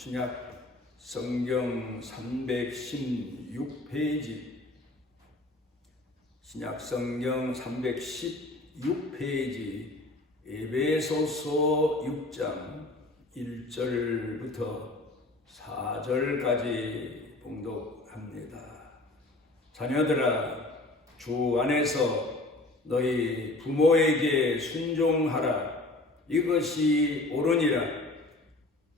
신약 성경 316페이지, 신약 성경 316페이지 에베소서 6장 1절부터 4절까지 봉독합니다. 자녀들아, 주 안에서 너희 부모에게 순종하라. 이것이 옳으니라.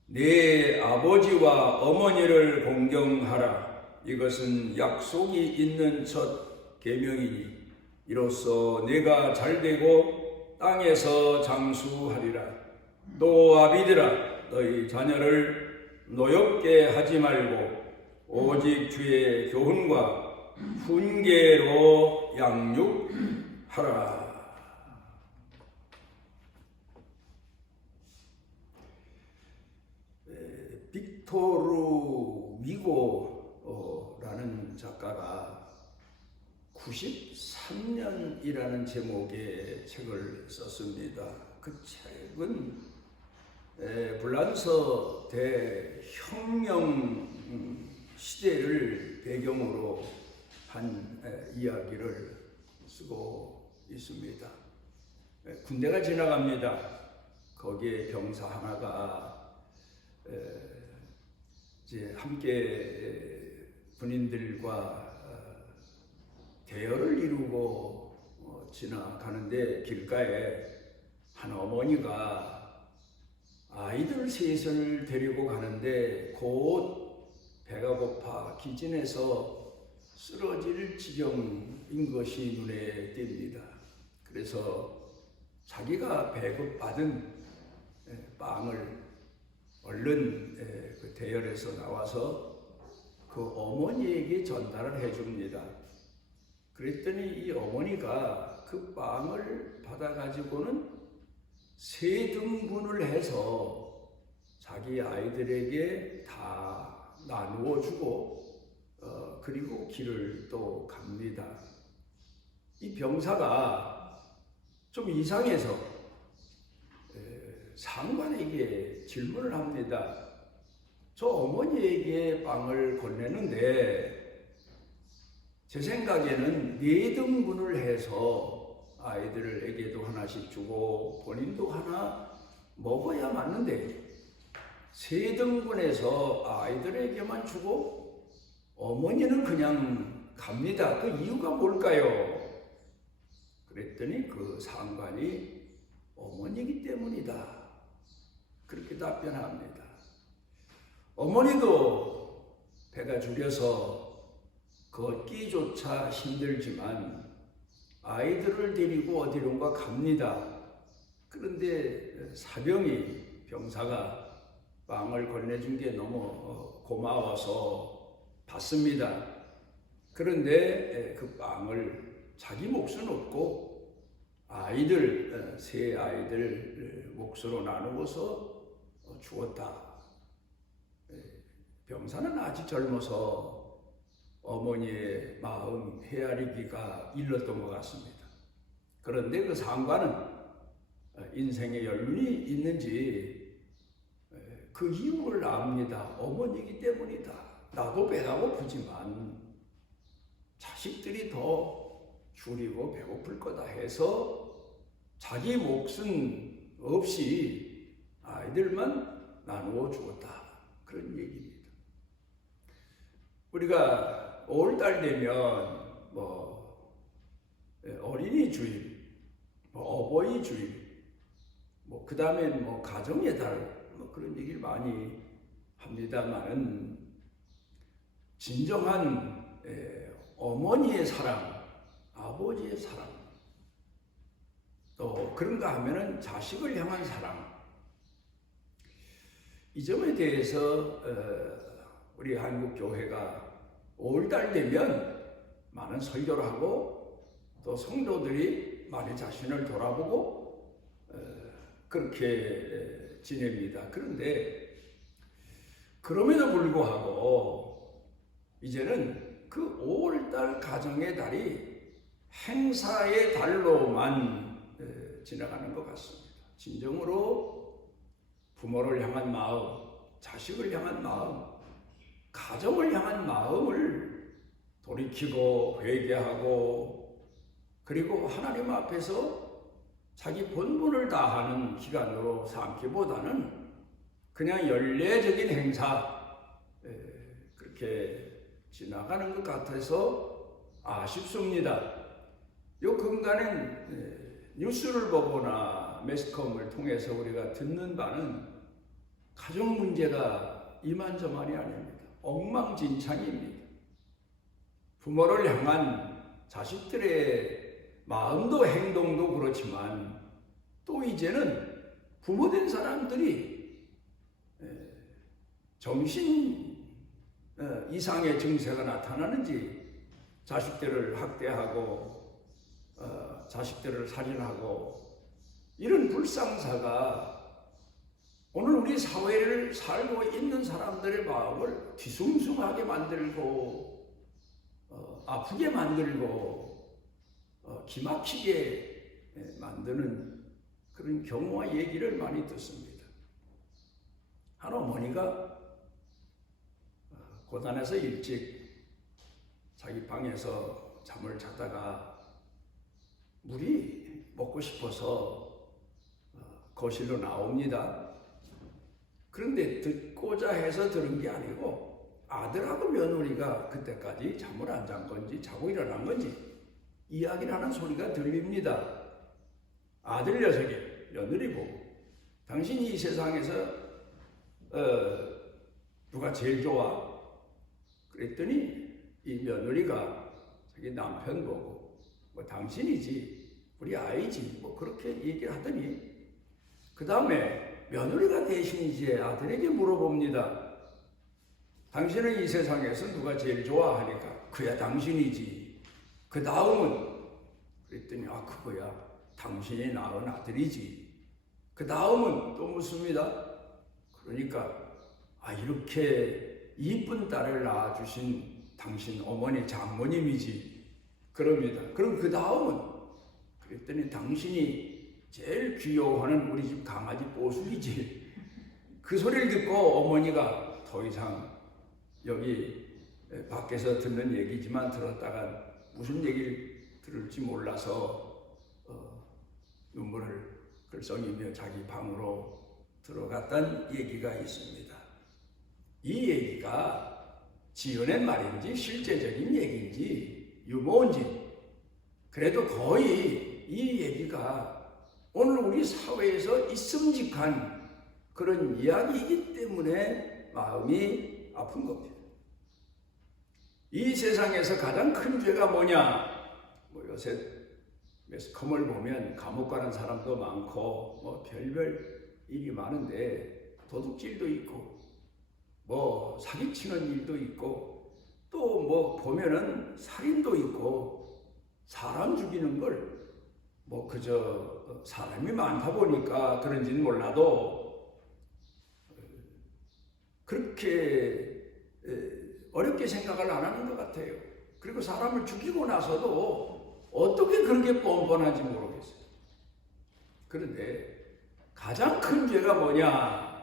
내 아버지와 어머니를 공경하라. 이것은 약속이 있는 첫 계명이니 이로써 내가 잘되고 땅에서 장수하리라. 또 아비들아, 너희 자녀를 노엽게 하지 말고 오직 주의 교훈과 훈계로 양육하라. 빅토르 위고라는 작가가 93년이라는 제목의 책을 썼습니다. 그 책은 불란서 대혁명 시대를 배경으로 한 이야기를 쓰고 있습니다. 군대가 지나갑니다. 거기에 병사 하나가 이제 함께 군인들과 대열을 이루고 지나가는데 길가에 한 어머니가 아이들 셋을 데리고 가는데 곧 배가 고파 기진해서 쓰러질 지경인 것이 눈에 띕니다. 그래서 자기가 배급받은 빵을 얼른 그 대열에서 나와서 그 어머니에게 전달을 해줍니다. 그랬더니 이 어머니가 그 빵을 받아가지고는 세 등분을 해서 자기 아이들에게 다 나누어 주고 그리고 길을 또 갑니다. 이 병사가 좀 이상해서 상관에게 질문을 합니다. 저 어머니에게 빵을 건네는데 제 생각에는 4등분을 해서 아이들에게도 하나씩 주고 본인도 하나 먹어야 맞는데 3등분해서 아이들에게만 주고 어머니는 그냥 갑니다. 그 이유가 뭘까요? 그랬더니 그 상관이 어머니이기 때문이다. 그렇게 답변합니다. 어머니도 배가 줄여서 걷기조차 힘들지만 아이들을 데리고 어디론가 갑니다. 그런데 사병이 병사가 빵을 건네준 게 너무 고마워서 받습니다. 그런데 그 빵을 자기 몫은 없고 아이들, 세 아이들 몫으로 나누어서 주었다. 병사는 아직 젊어서 어머니의 마음 헤아리기가 일렀던 것 같습니다. 그런데 그 상관은 인생에 연륜이 있는지 그 이유를 압니다. 어머니이기 때문이다. 나도 배가 고프지만 자식들이 더 줄이고 배고플 거다 해서 자기 몫은 없이 아이들만 나누어 주었다. 그런 얘기입니다. 우리가 5월달 되면 어린이 주일, 어버이 주일, 그 다음엔 가정의 달, 그런 얘기를 많이 합니다만 진정한 어머니의 사랑, 아버지의 사랑, 또 그런가 하면은 자식을 향한 사랑, 이 점에 대해서 우리 한국교회가 5월달 되면 많은 설교를 하고 또 성도들이 많이 자신을 돌아보고 그렇게 지냅니다. 그런데 그럼에도 불구하고 이제는 그 5월달 가정의 달이 행사의 달로만 지나가는 것 같습니다. 진정으로 부모를 향한 마음, 자식을 향한 마음, 가정을 향한 마음을 돌이키고 회개하고 그리고 하나님 앞에서 자기 본분을 다하는 기간으로 삼기보다는 그냥 연례적인 행사 그렇게 지나가는 것 같아서 아쉽습니다. 요 근간엔 뉴스를 보거나 매스컴을 통해서 우리가 듣는 바는 가정 문제가 이만저만이 아닙니다. 엉망진창입니다. 부모를 향한 자식들의 마음도 행동도 그렇지만 또 이제는 부모된 사람들이 정신 이상의 증세가 나타나는지 자식들을 학대하고 자식들을 살인하고 이런 불상사가 오늘 우리 사회를 살고 있는 사람들의 마음을 뒤숭숭하게 만들고 아프게 만들고 기막히게 만드는 그런 경우와 얘기를 많이 듣습니다. 한 어머니가 고단에서 일찍 자기 방에서 잠을 자다가 물이 먹고 싶어서 거실로 나옵니다. 그런데 듣고자 해서 들은 게 아니고 아들하고 며느리가 그때까지 잠을 안 잔 건지 자고 일어난 건지 이야기를 하는 소리가 들립니다. 아들 녀석이 며느리 보고 당신이 이 세상에서 누가 제일 좋아? 그랬더니 이 며느리가 자기 남편 보고 뭐 당신이지 우리 아이지 뭐 그렇게 얘기를 하더니 그 다음에 며느리가 대신 이제 아들에게 물어봅니다. 당신은 이 세상에서 누가 제일 좋아하니까 그야 당신이지. 그 다음은 그랬더니 그거야 당신이 낳은 아들이지. 그 다음은 또 묻습니다. 그러니까 이렇게 이쁜 딸을 낳아주신 당신 어머니 장모님이지. 그럽니다. 그럼 그 다음은 그랬더니 당신이 제일 귀여워하는 우리 집 강아지 뽀수이지. 그 소리를 듣고 어머니가 더 이상 여기 밖에서 듣는 얘기지만 들었다가 무슨 얘기를 들을지 몰라서 눈물을 글썽이며 자기 방으로 들어갔던 얘기가 있습니다. 이 얘기가 지어낸 말인지 실제적인 얘기인지 유머인지 그래도 거의 이 얘기가 오늘 우리 사회에서 있음직한 그런 이야기이기 때문에 마음이 아픈 겁니다. 이 세상에서 가장 큰 죄가 뭐냐? 요새 매스컴을 보면 감옥 가는 사람도 많고 별별 일이 많은데 도둑질도 있고 사기치는 일도 있고 또 보면은 살인도 있고 사람 죽이는 걸 그저 사람이 많다 보니까 그런지는 몰라도 그렇게 어렵게 생각을 안 하는 것 같아요. 그리고 사람을 죽이고 나서도 어떻게 그렇게 뻔뻔한지 모르겠어요. 그런데 가장 큰 죄가 뭐냐?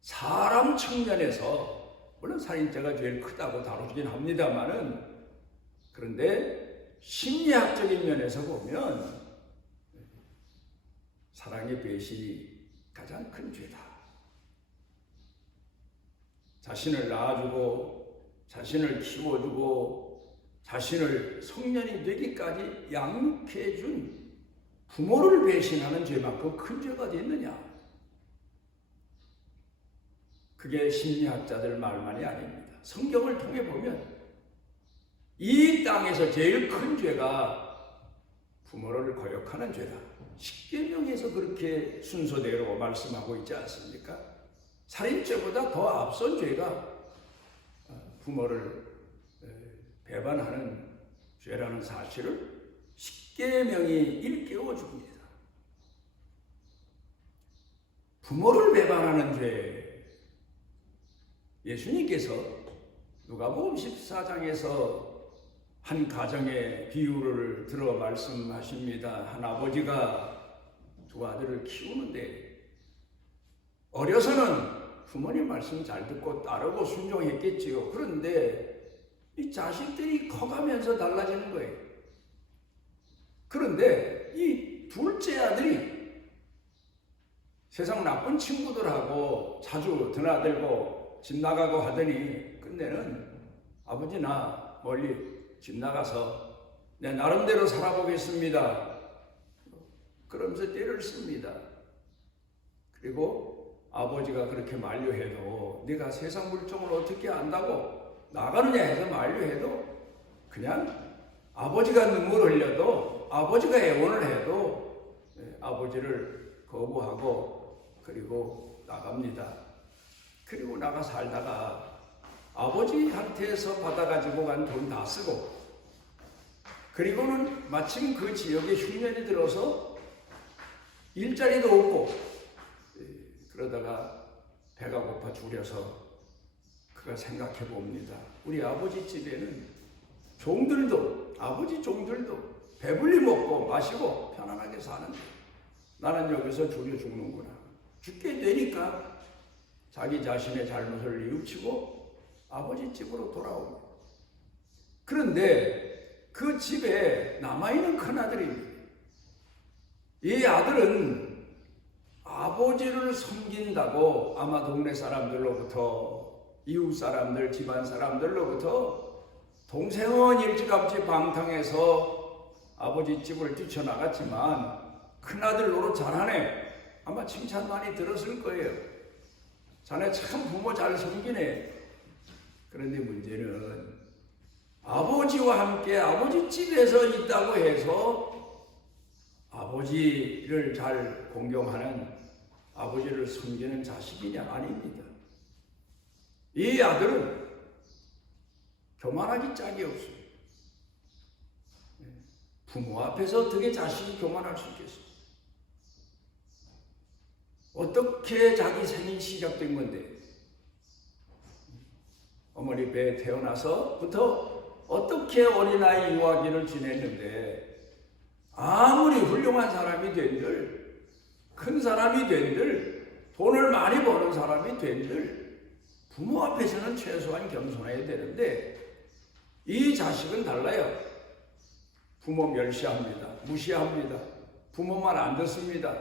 사람 측면에서 물론 살인죄가 제일 크다고 다루긴 합니다만은 그런데 심리학적인 면에서 보면 사랑의 배신이 가장 큰 죄다. 자신을 낳아주고 자신을 키워주고 자신을 성년이 되기까지 양육해준 부모를 배신하는 죄만큼 큰 죄가 어디 있느냐? 그게 심리학자들 말만이 아닙니다. 성경을 통해 보면 이 땅에서 제일 큰 죄가 부모를 거역하는 죄다. 십계명에서 그렇게 순서대로 말씀하고 있지 않습니까? 살인죄보다 더 앞선 죄가 부모를 배반하는 죄라는 사실을 십계명이 일깨워 줍니다. 부모를 배반하는 죄, 예수님께서 누가복음 14장에서 한 가정의 비유를 들어 말씀하십니다. 한 아버지가 두 아들을 키우는데 어려서는 부모님 말씀 잘 듣고 따르고 순종했겠지요. 그런데 이 자식들이 커가면서 달라지는 거예요. 그런데 이 둘째 아들이 세상 나쁜 친구들하고 자주 드나들고 집 나가고 하더니 끝내는 아버지 나 멀리 집 나가서 내 나름대로 살아보겠습니다. 그러면서 때를 씁니다. 그리고 아버지가 그렇게 만류해도 네가 세상 물정을 어떻게 안다고 나가느냐 해서 만류해도 그냥 아버지가 눈물 흘려도 아버지가 애원을 해도 아버지를 거부하고 그리고 나갑니다. 그리고 나가 살다가 아버지한테서 받아가지고 간 돈 다 쓰고 그리고는 마침 그 지역에 흉년이 들어서 일자리도 없고 그러다가 배가 고파 죽여서 그가 생각해 봅니다. 우리 아버지 집에는 종들도 아버지 종들도 배불리 먹고 마시고 편안하게 사는데 나는 여기서 죽여 죽는구나. 죽게 되니까 자기 자신의 잘못을 뉘우치고 아버지 집으로 돌아옵니다. 그런데 그 집에 남아있는 큰아들입니다. 이 아들은 아버지를 섬긴다고 아마 동네 사람들로부터 이웃 사람들, 집안 사람들로부터 동생은 일찌감치 방탕해서 아버지 집을 뛰쳐나갔지만 큰아들 노릇 잘하네. 아마 칭찬 많이 들었을 거예요. 자네 참 부모 잘 섬기네. 그런데 문제는 아버지와 함께 아버지 집에서 있다고 해서 아버지를 잘 공경하는 아버지를 섬기는 자식이냐? 아닙니다. 이 아들은 교만하기 짝이 없어요. 부모 앞에서 어떻게 자식이 교만할 수 있겠어요? 어떻게 자기 생이 시작된 건데 어머니 배에 태어나서부터 어떻게 어린아이 유아기를 지냈는데 아무리 훌륭한 사람이 된들 큰 사람이 된들 돈을 많이 버는 사람이 된들 부모 앞에서는 최소한 겸손해야 되는데 이 자식은 달라요. 부모 멸시합니다. 무시합니다. 부모 말 안 듣습니다.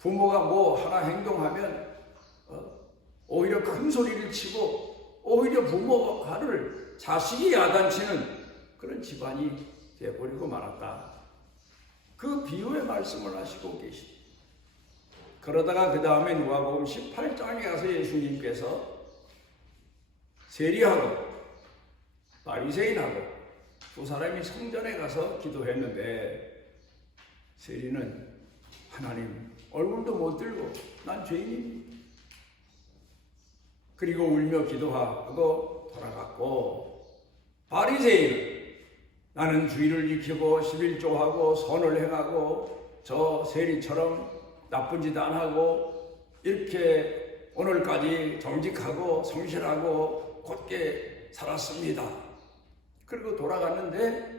부모가 뭐 하나 행동하면 오히려 큰 소리를 치고 오히려 부모를 자식이 야단치는 그런 집안이 되어버리고 말았다. 그 비유의 말씀을 하시고 계십니다. 그러다가 그 다음에 누가복음 18장에 가서 예수님께서 세리하고 바리새인하고 두 사람이 성전에 가서 기도했는데 세리는 하나님 얼굴도 못 들고 난 죄인입니다. 그리고 울며 기도하고 돌아갔고 바리새인은 나는 주의를 지키고 11조하고 선을 행하고 저 세리처럼 나쁜 짓 안 하고 이렇게 오늘까지 정직하고 성실하고 곧게 살았습니다. 그리고 돌아갔는데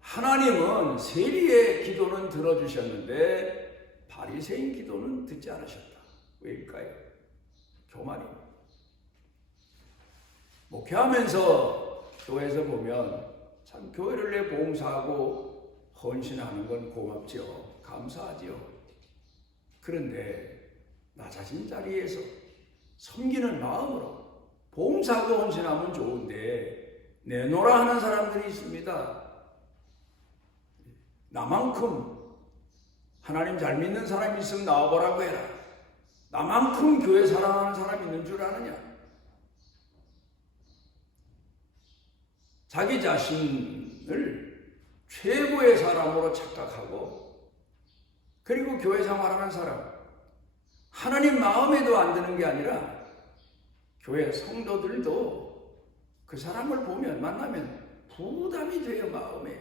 하나님은 세리의 기도는 들어주셨는데 바리새인 기도는 듣지 않으셨다. 왜일까요? 교만입니다. 목회하면서 교회에서 보면 참 교회를 내 봉사하고 헌신하는 건 고맙죠. 감사하죠. 그런데 나 자신 자리에서 섬기는 마음으로 봉사하고 헌신하면 좋은데 내노라 하는 사람들이 있습니다. 나만큼 하나님 잘 믿는 사람이 있으면 나와보라고 해라. 나만큼 교회 사랑하는 사람이 있는 줄 아느냐? 자기 자신을 최고의 사람으로 착각하고 그리고 교회 생활하는 사람 하나님 마음에도 안 드는 게 아니라 교회 성도들도 그 사람을 보면 만나면 부담이 돼요. 마음에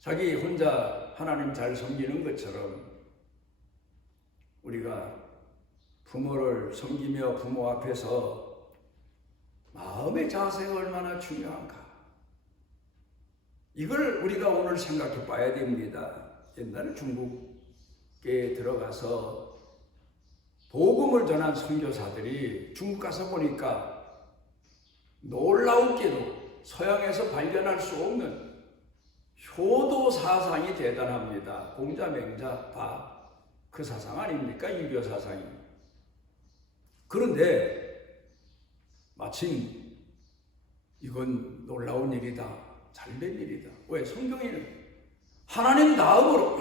자기 혼자 하나님 잘 섬기는 것처럼 우리가 부모를 섬기며 부모 앞에서 마음의 자세가 얼마나 중요한가. 이걸 우리가 오늘 생각해 봐야 됩니다. 옛날에 중국에 들어가서 복음을 전한 선교사들이 중국 가서 보니까 놀라웠게도 서양에서 발견할 수 없는 효도 사상이 대단합니다. 공자, 맹자 다 그 사상 아닙니까? 유교 사상이. 그런데 마침 이건 놀라운 일이다. 잘된 일이다. 왜? 성경에는 하나님 다음으로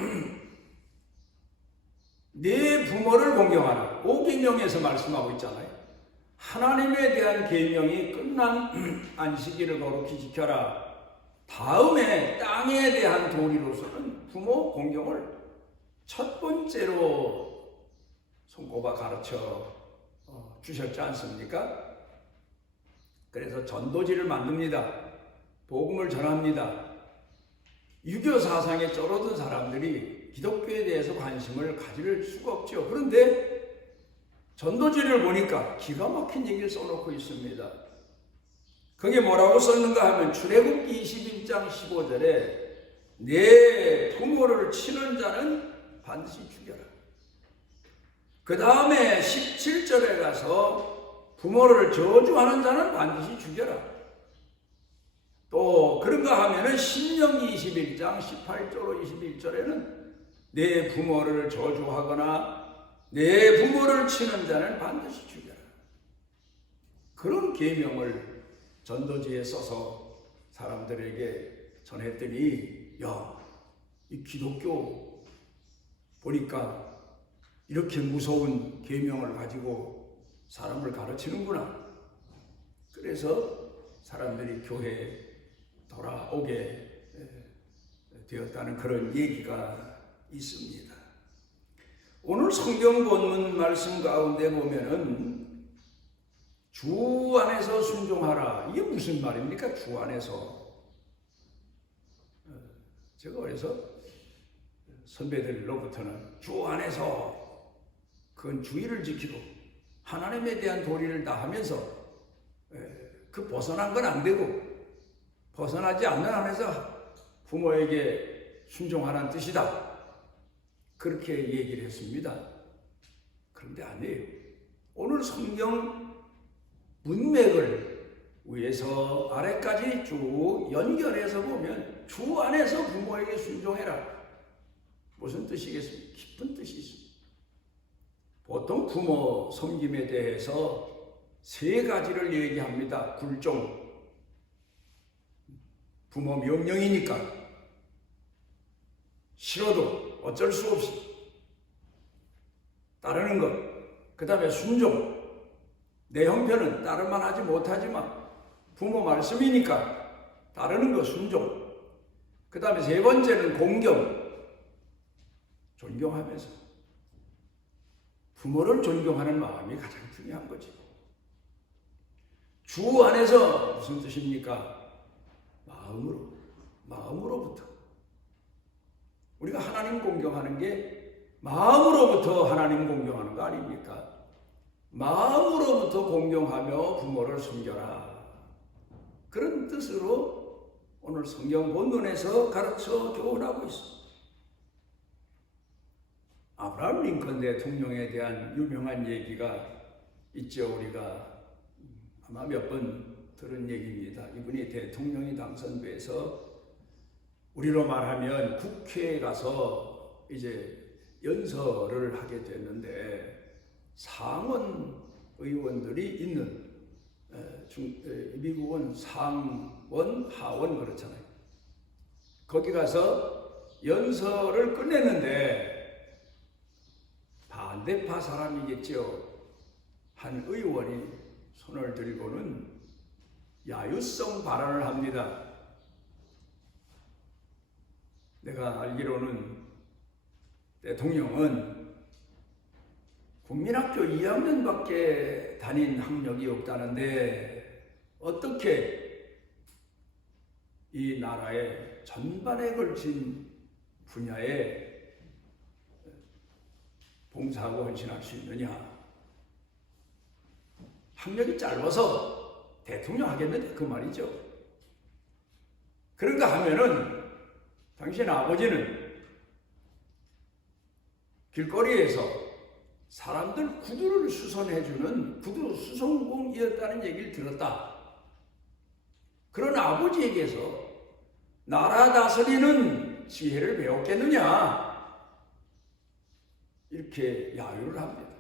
네 부모를 공경하라. 오경영에서 말씀하고 있잖아요. 하나님에 대한 계명이 끝난 안식일을 거룩히 지켜라. 다음에 땅에 대한 도리로서는 부모 공경을 첫 번째로 손꼽아 가르쳐 주셨지 않습니까? 그래서 전도지를 만듭니다. 복음을 전합니다. 유교 사상에 쩔어든 사람들이 기독교에 대해서 관심을 가질 수가 없죠. 그런데 전도지를 보니까 기가 막힌 얘기를 써놓고 있습니다. 거기에 뭐라고 썼는가 하면 출애굽기 21장 15절에 내 부모를 치는 자는 반드시 죽여라. 그 다음에 17절에 가서 부모를 저주하는 자는 반드시 죽여라. 또 그런가 하면은 신명기 21장 18절 21절에는 내 부모를 저주하거나 내 부모를 치는 자는 반드시 죽여라. 그런 계명을 전도지에 써서 사람들에게 전했더니 이 기독교 보니까 이렇게 무서운 계명을 가지고 사람을 가르치는구나. 그래서 사람들이 교회에 돌아오게 되었다는 그런 얘기가 있습니다. 오늘 성경 본문 말씀 가운데 보면은 주 안에서 순종하라. 이게 무슨 말입니까? 주 안에서. 제가 그래서 선배들로부터는 주 안에서 그건 주의를 지키고 하나님에 대한 도리를 다하면서 그 벗어난 건 안 되고 벗어나지 않는 안에서 부모에게 순종하라는 뜻이다. 그렇게 얘기를 했습니다. 그런데 아니에요. 오늘 성경 문맥을 위에서 아래까지 쭉 연결해서 보면 주 안에서 부모에게 순종해라. 무슨 뜻이겠습니까? 깊은 뜻이 있습니다. 보통 부모 섬김에 대해서 세 가지를 얘기합니다. 굴종, 부모 명령이니까 싫어도 어쩔 수 없이 따르는 것. 그 다음에 순종, 내 형편은 따르만 하지 못하지만 부모 말씀이니까 따르는 것, 순종. 그 다음에 세 번째는 공경, 존경하면서 부모를 존경하는 마음이 가장 중요한 거지. 주 안에서 무슨 뜻입니까? 마음으로부터. 우리가 하나님 공경하는 게 마음으로부터 하나님 공경하는 거 아닙니까? 마음으로부터 공경하며 부모를 섬겨라. 그런 뜻으로 오늘 성경 본문에서 가르쳐 교훈하고 있습니다. 아브라함 링컨 대통령에 대한 유명한 얘기가 있죠. 우리가 아마 몇 번 들은 얘기입니다. 이분이 대통령이 당선돼서 우리로 말하면 국회에 가서 이제 연설을 하게 됐는데 상원 의원들이 있는 미국은 상원, 하원 그렇잖아요. 거기 가서 연설을 끝냈는데 반대파 사람이겠죠. 한 의원이 손을 들고는 야유성 발언을 합니다. 내가 알기로는 대통령은 국민학교 2학년밖에 다닌 학력이 없다는데 어떻게 이 나라의 전반에 걸친 분야에 봉사하고 헌신할 수 있느냐. 학력이 짧아서 대통령 하겠는데 그 말이죠. 그런가 하면은 당신 아버지는 길거리에서 사람들 구두를 수선해주는 구두 수선공이었다는 얘기를 들었다. 그런 아버지에게서 나라 다스리는 지혜를 배웠겠느냐? 이렇게 야유를 합니다.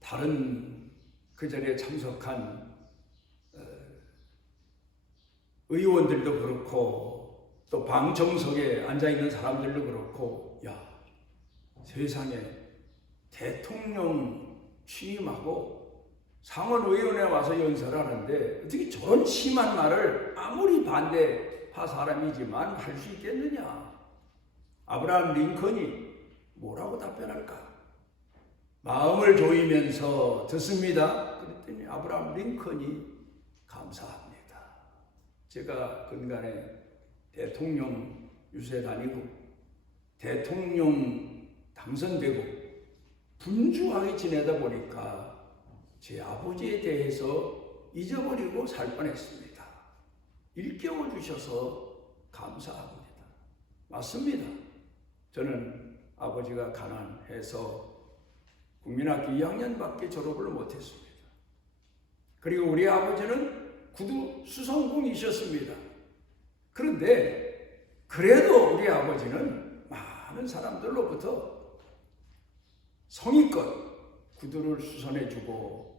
다른 그 자리에 참석한 의원들도 그렇고 또 방청석에 앉아있는 사람들도 그렇고, 야, 세상에 대통령 취임하고 상원의원에 와서 연설을 하는데 어떻게 저런 심한 말을 아무리 반대파 사람이지만 할 수 있겠느냐? 아브라함 링컨이 뭐라고 답변할까? 마음을 조이면서 듣습니다. 그랬더니 아브라함 링컨이 감사합니다. 제가 근간에 대통령 유세 다니고 대통령 당선되고 분주하게 지내다 보니까 제 아버지에 대해서 잊어버리고 살 뻔했습니다. 일깨워 주셔서 감사합니다. 맞습니다. 저는 아버지가 가난해서 국민학교 2학년밖에 졸업을 못했습니다. 그리고 우리 아버지는 구두 수선공이셨습니다. 그런데 그래도 우리 아버지는 많은 사람들로부터 성의껏 구두를 수선해주고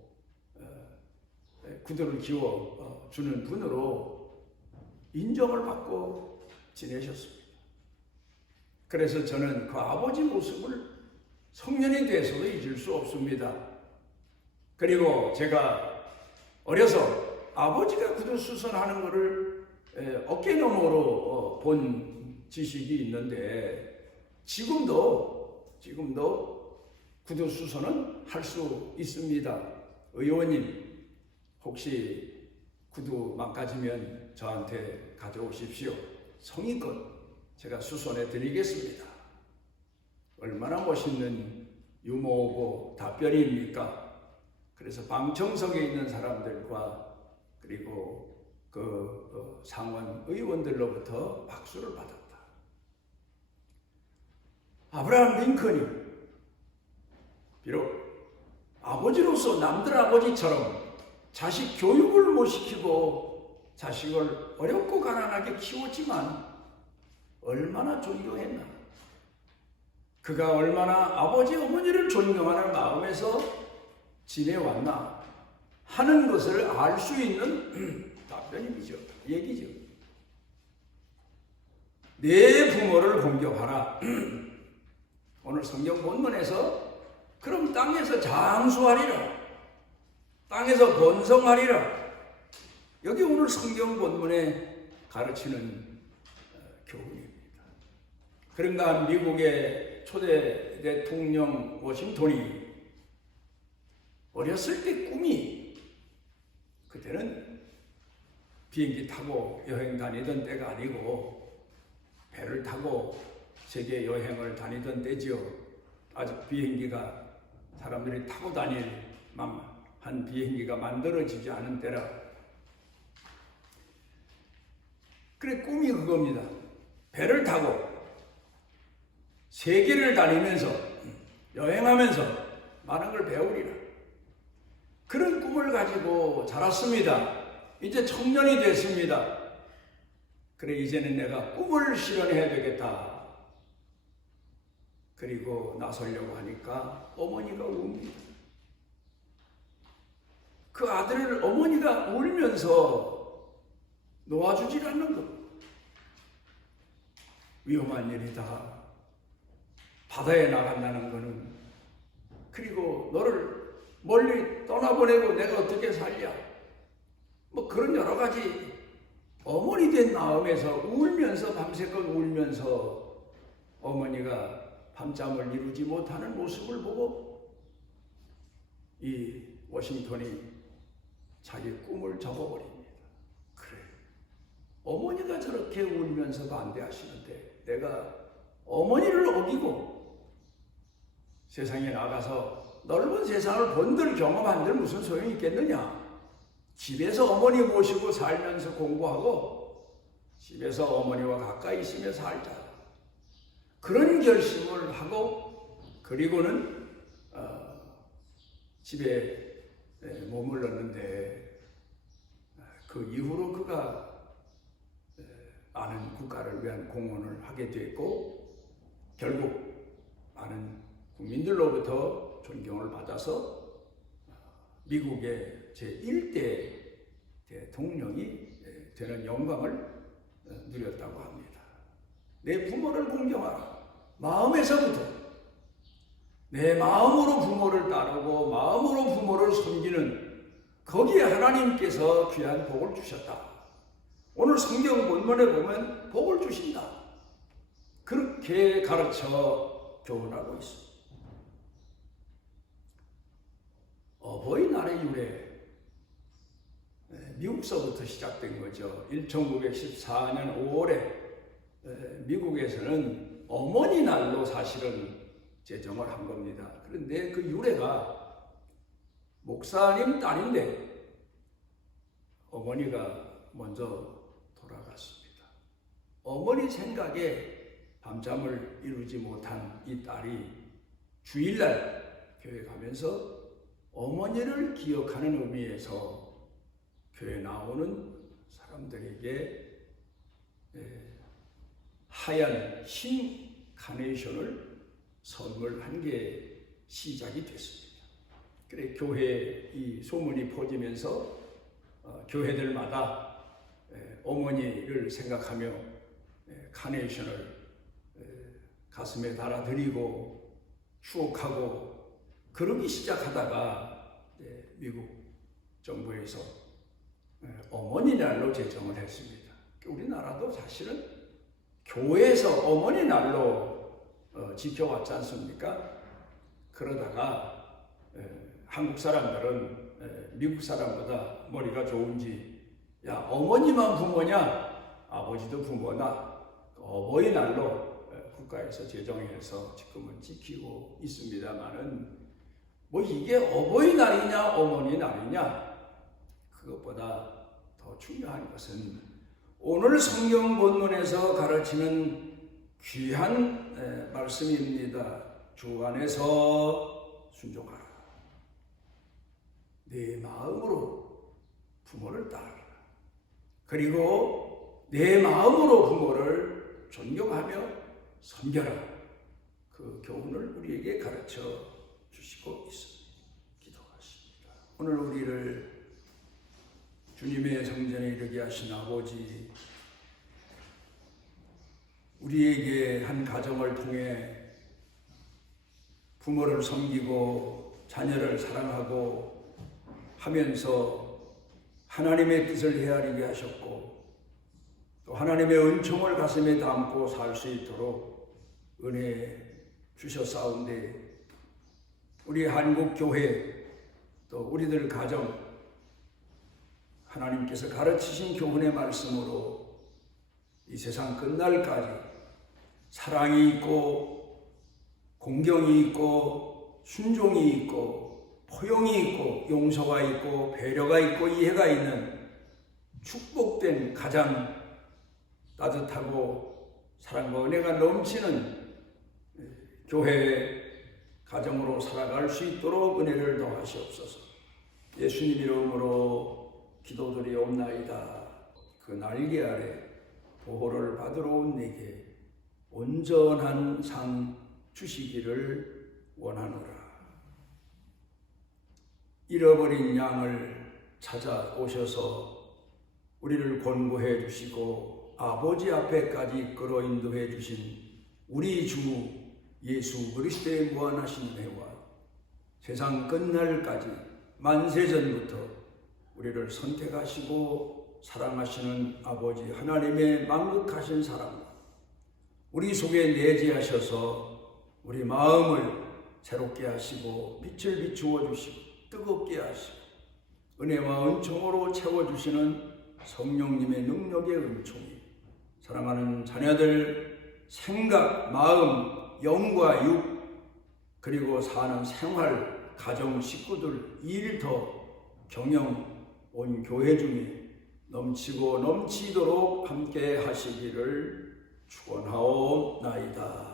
구두를 기워주는 분으로 인정을 받고 지내셨습니다. 그래서 저는 그 아버지 모습을 성년이 돼서도 잊을 수 없습니다. 그리고 제가 어려서 아버지가 구두 수선하는 것을 어깨너머로 본 지식이 있는데 지금도 구두 수선은 할 수 있습니다. 의원님, 혹시 구두 망가지면 저한테 가져오십시오. 성의껏 제가 수선해 드리겠습니다. 얼마나 멋있는 유머고 답변입니까? 그래서 방청석에 있는 사람들과 그리고 그 상원 의원들로부터 박수를 받았다. 아브라함 링컨이 비록 아버지로서 남들 아버지처럼 자식 교육을 못 시키고 자식을 어렵고 가난하게 키웠지만 얼마나 존경했나. 그가 얼마나 아버지 어머니를 존경하는 마음에서 지내왔나 하는 것을 알 수 있는 답변이죠. 얘기죠. 내 부모를 공경하라. 오늘 성경 본문에서 그럼 땅에서 장수하리라, 땅에서 번성하리라. 여기 오늘 성경 본문에 가르치는 교훈입니다. 그런가 미국의 초대 대통령 워싱턴이 어렸을 때 꿈이, 그때는 비행기 타고 여행 다니던 때가 아니고 배를 타고 세계 여행을 다니던 때죠. 아직 비행기가 사람들이 타고 다닐 만한 비행기가 만들어지지 않은 때라. 그래, 꿈이 그겁니다. 배를 타고 세계를 다니면서 여행하면서 많은 걸 배우리라. 그런 꿈을 가지고 자랐습니다. 이제 청년이 됐습니다. 그래, 이제는 내가 꿈을 실현해야 되겠다. 그리고 나서려고 하니까 어머니가 웁니다. 그 아들을 어머니가 울면서 놓아주질 않는 것. 위험한 일이다. 바다에 나간다는 것은. 그리고 너를 멀리 떠나보내고 내가 어떻게 살랴. 뭐 그런 여러 가지 어머니 된 마음에서 울면서 밤새껏 울면서 어머니가 밤잠을 이루지 못하는 모습을 보고 이 워싱턴이 자기 꿈을 접어버립니다. 그래, 어머니가 저렇게 울면서 반대하시는데 내가 어머니를 어기고 세상에 나가서 넓은 세상을 본들 경험한들 무슨 소용이 있겠느냐. 집에서 어머니 모시고 살면서 공부하고 집에서 어머니와 가까이 있으며 살자. 그런 결심을 하고 그리고는 집에 머물렀는데 그 이후로 그가 많은 국가를 위한 공헌을 하게 됐고 결국 많은 국민들로부터 존경을 받아서 미국의 제1대 대통령이 되는 영광을 누렸다고 합니다. 내 부모를 공경하라. 마음에서부터 내 마음으로 부모를 따르고 마음으로 부모를 섬기는 거기에 하나님께서 귀한 복을 주셨다. 오늘 성경 본문에 보면 복을 주신다. 그렇게 가르쳐 교훈하고 있습니다. 어버이날의 유래, 미국서부터 시작된 거죠. 1914년 5월에 미국에서는 어머니 날로 사실은 제정을 한 겁니다. 그런데 그 유래가 목사님 딸인데 어머니가 먼저 돌아갔습니다. 어머니 생각에 밤잠을 이루지 못한 이 딸이 주일날 교회 가면서 어머니를 기억하는 의미에서 교회 나오는 사람들에게 하얀 흰 카네이션을 선물한 게 시작이 됐습니다. 그래 교회 이 소문이 퍼지면서 교회들마다 어머니를 생각하며 카네이션을 가슴에 달아드리고 추억하고 그러기 시작하다가 미국 정부에서 어머니 날로 제정을 했습니다. 우리나라도 사실은 교회에서 어머니 날로 지켜왔지 않습니까? 그러다가 한국 사람들은 미국 사람보다 머리가 좋은지 야 어머니만 부모냐 아버지도 부모나 어버이날로 국가에서 제정해서 지금은 지키고 있습니다만은 뭐 이게 어버이날이냐 어머니 날이냐 그것보다 더 중요한 것은 오늘 성경 본문에서 가르치는 귀한 말씀입니다. 주 안에서 순종하라. 내 마음으로 부모를 따르라. 그리고 내 마음으로 부모를 존경하며 섬겨라. 그 교훈을 우리에게 가르쳐 주시고 있습니다. 기도하십니다. 오늘 우리를 주님의 성전에 이르게 하신 아버지, 우리에게 한 가정을 통해 부모를 섬기고 자녀를 사랑하고 하면서 하나님의 뜻을 헤아리게 하셨고 또 하나님의 은총을 가슴에 담고 살 수 있도록 은혜 주셨사온데 우리 한국교회 또 우리들 가정 하나님께서 가르치신 교훈의 말씀으로 이 세상 끝날까지 사랑이 있고 공경이 있고 순종이 있고 포용이 있고 용서가 있고 배려가 있고 이해가 있는 축복된 가장 따뜻하고 사랑과 은혜가 넘치는 교회 가정으로 살아갈 수 있도록 은혜를 더하시옵소서. 예수님 이름으로 기도드리옵나이다. 그 날개 아래 보호를 받으러 온 내게 온전한 상 주시기를 원하노라. 잃어버린 양을 찾아오셔서 우리를 권고해 주시고 아버지 앞에까지 이끌어 인도해 주신 우리 주 예수 그리스도의 무한하신 은혜와 세상 끝날까지 만세전부터 우리를 선택하시고 사랑하시는 아버지 하나님의 만극하신 사랑 우리 속에 내재하셔서 우리 마음을 새롭게 하시고 빛을 비추어 주시고 뜨겁게 하시고 은혜와 은총으로 채워주시는 성령님의 능력의 은총이 사랑하는 자녀들 생각, 마음, 영과 육 그리고 사는 생활, 가정, 식구들 일터 경영 온 교회 중에 넘치고 넘치도록 함께 하시기를 축원하옵나이다.